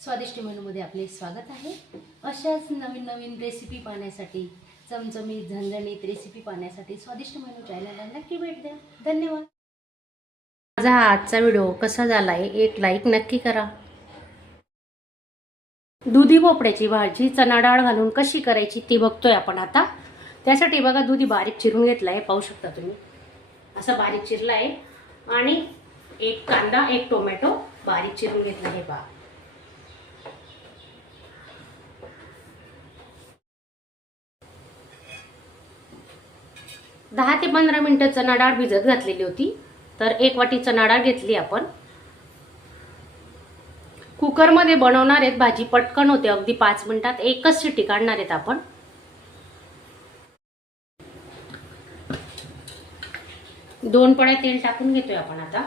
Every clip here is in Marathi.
स्वादिष्ट मेनूमध्ये आपले स्वागत आहे. अशाच नवीन नवीन रेसिपी पाहण्यासाठी चमचमीत झणझणीत रेसिपी पाहण्यासाठी स्वादिष्ट मेनू चॅनलला नक्की भेट द्या. धन्यवाद. माझा हा आजचा व्हिडिओ कसा झाला आहे एक लाईक नक्की करा. दुधी भोपळ्याची भाजी चणा डाळ घालून कशी करायची ती बघतोय आपण आता. त्यासाठी बघा दुधी बारीक चिरून घेतला आहे पाहू शकता तुम्ही. असा बारीक चिरला आहे आणि एक कांदा एक टोमॅटो बारीक चिरून घेतला आहे बा दहा ते पंधरा मिनटं चणा डाळ भिजत घातलेली होती. तर एक वाटी चणा डाळ घेतली आपण. कुकरमध्ये बनवणार आहेत भाजी पटकन होते अगदी पाच मिनिटात एकच शिट्टी काढणार आहेत आपण. दोन पळ्या तेल टाकून घेतोय आपण आता.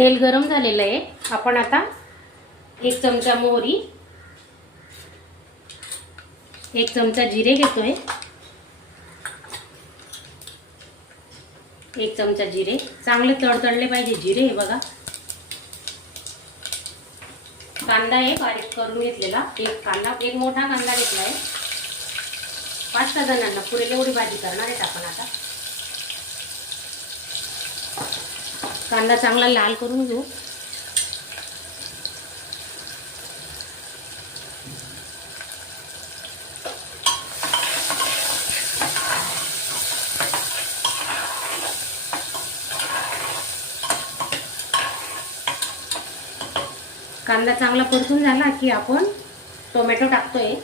तेल गरम झालेलं आहे. आपण आता एक चमचा मोहरी एक चमचा जिरे घेतोय. एक चमचा जिरे. चांगले तडतडले पाहिजे जिरे हे बघा. कांदा आहे बारीक करून घेतलेला. एक कांदा एक मोठा कांदा घेतला आहे पाच सहा जणांना पुरेल एवढी भाजी करणार आहेत आपण आता. कांदा चांगला लाल करून घेऊ. कांदा चांगला परतून झाला की आपण टोमॅटो टाकतोय.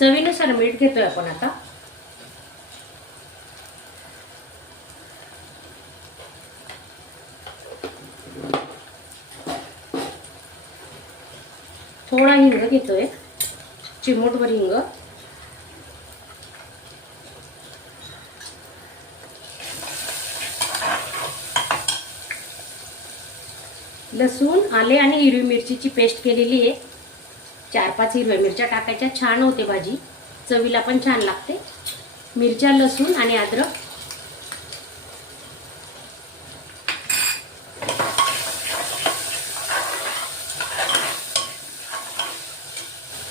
चवीनुसार मीठ घेतोय आपण आता. थोडा हिंग घेतोय. चिमूटभर हिंग. लसूण आले आणि हिरवी मिरचीची पेस्ट केलेली आहे. चार पाच हिरव्या मिरच्या टाकायच्या. छान होते भाजी. चवीला पण छान लागते. मिरच्या लसूण आणि अद्रक.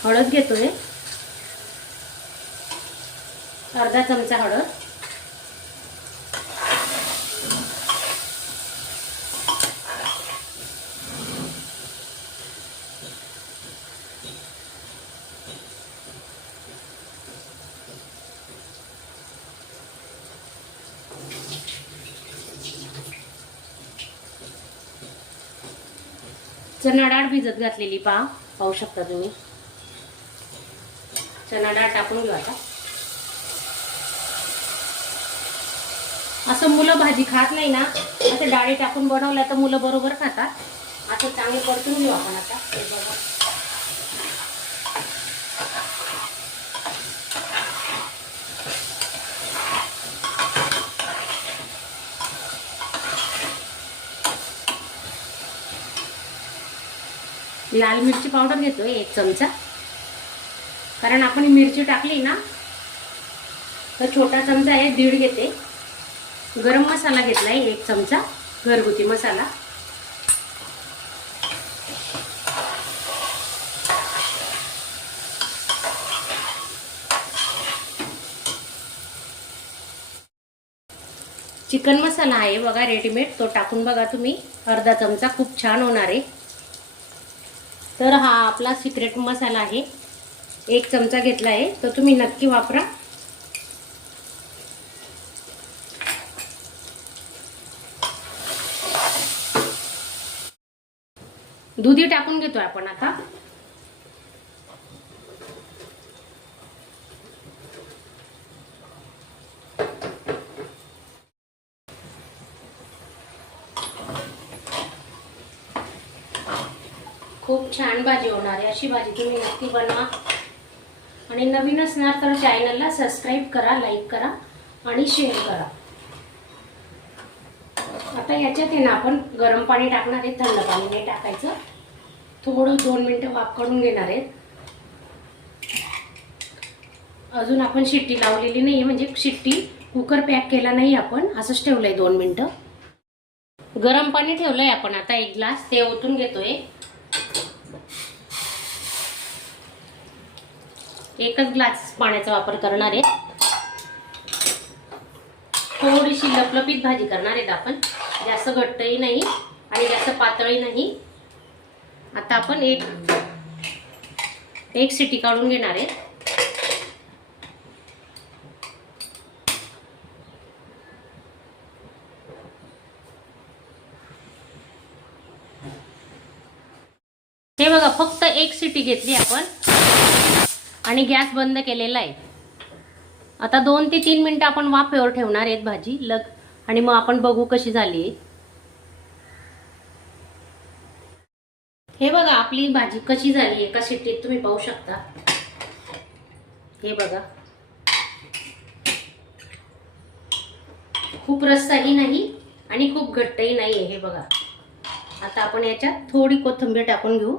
हळद घेतोय. अर्धा चमचा हळद. चणा डाळ भिजत घातलेली पहा पाहू शकता तुम्ही. चणा डाळ टाकून घेऊ आता. असं मुलं भाजी खात नाही ना असं डाळी टाकून बनवल्या तर मुलं बरोबर खातात. असं चांगलं परतून घेऊ आपण आता. लाल मिरची पावडर घेतोय एक चमचा. कारण आपण मिरची टाकली ना तर छोटा चमचा आहे दीड घेते. गरम मसाला घेतला आहे एक चमचा घरगुती मसाला. चिकन मसाला आहे बघा रेडीमेड तो टाकून बघा तुम्ही. अर्धा चमचा खूप छान होणार आहे. तर हा आपला सिक्रेट मसाला आहे. एक चमचा घेतला आहे. तर तुम्ही नक्की वापरा. दुधी टाकून घेतो आपण आता. खूप छान भाजी होणार आहे. अशी भाजी तुम्ही नक्की बनवा. आणि नवीन असणार तर चॅनलला सबस्क्राईब करा लाईक करा आणि शेअर करा. आता याच्यात आहे ना आपण गरम पाणी टाकणार आहे थंड पाणी नाही टाकायचं. थोडं दोन मिनटं वाफ काढून घेणार आहेत अजून आपण शिट्टी लावलेली नाही आहे म्हणजे शिट्टी कुकर पॅक केला नाही आपण असंच ठेवलंय दोन मिनटं. गरम पाणी ठेवलंय आपण आता एक ग्लास ते ओतून घेतोय. एकच ग्लास पाण्याचा वापर करणार आहे. थोडीशी लपलपीत भाजी करणार आहेत आपण. जास्त घट्टही नाही आणि जास्त पातळही नाही. आता आपण एक एक सिटी काढून घेणार आहे हे बघा फक्त एक सिटी घेतली आपण. आणि गॅस बंद केलेला आहे. आता दोन ते तीन मिनटं आपण वाफेवर ठेवणार आहेत भाजी लग. आणि मग आपण बघू कशी झाली हे बघा आपली भाजी कशी झाली एका शिट्टीत तुम्ही पाहू शकता. हे बघा. खूप रस्साही नाही आणि खूप घट्टही नाही आहे हे बघा. आता आपण याच्यात थोडी कोथिंबीर टाकून घेऊ.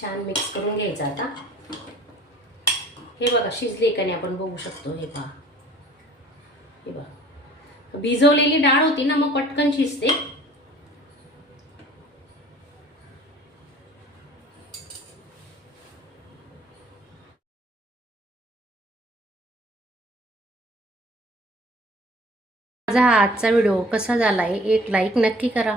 छान मिक्स करून घ्यायचं आता. हे बघा शिजले का नाही आपण बघू शकतो हे पहा. हे बघा. भिजवलेली डाळ होती ना मग पटकन शिजते. माझा आजचा व्हिडिओ कसा झालाय एक लाईक नक्की करा.